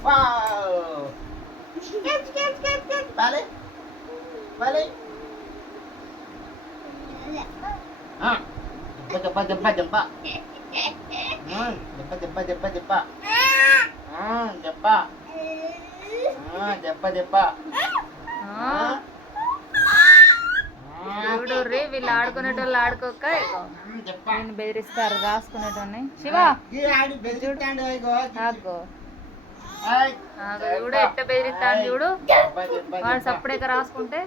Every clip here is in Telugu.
Wow! Balik? Balik? Ah, jempa. Jempa. Jempa. చూడు రే వీళ్ళు ఆడుకునేటోళ్ళు ఆడుకోక నేను బెదిరిస్తారు రాసుకునేటోని శివ ఆగో చూడు ఎట్ట బెదిరిస్తాను చూడు వాడు సప్పుడేక రాసుకుంటే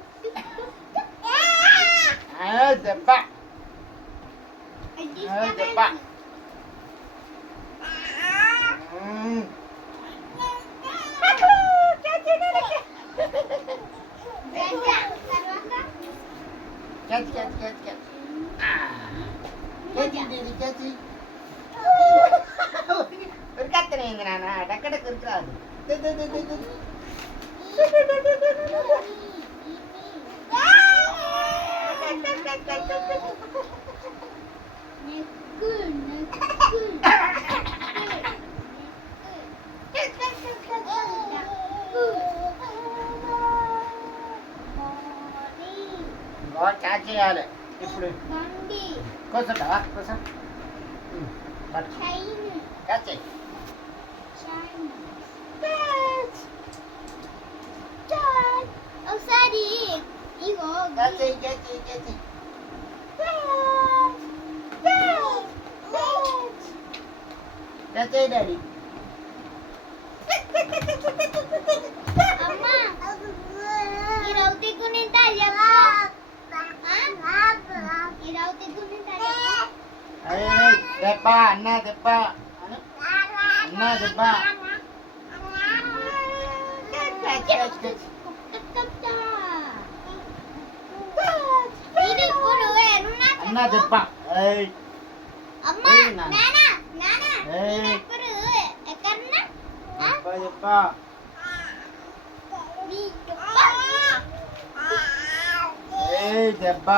ఉరికత్తనేంది నాన్న అక్కడ కురికిరాదు క్యాచ్ చేయాలి ఇప్పుడు కూర్చుంటావా కూర్చో క్యాచ్ చేయి ఒకసారి ఇగో క్యాచ్ చేయి క్యాచ్ చేయి క్యాచ్ చేయి క్యాచ్ చేయి డాడీ అమ్మా ఈ రౌతి గునింత చెప్పు ఈ రౌతి గునింత చెప్పు దెబ్బ అన్న దెబ్బ అన్న దెబ్బ అన్న దెబ్బ అమ్మా నానా నానా ఎక్కడన్నా దెబ్బ దెబ్బ దెబ్బ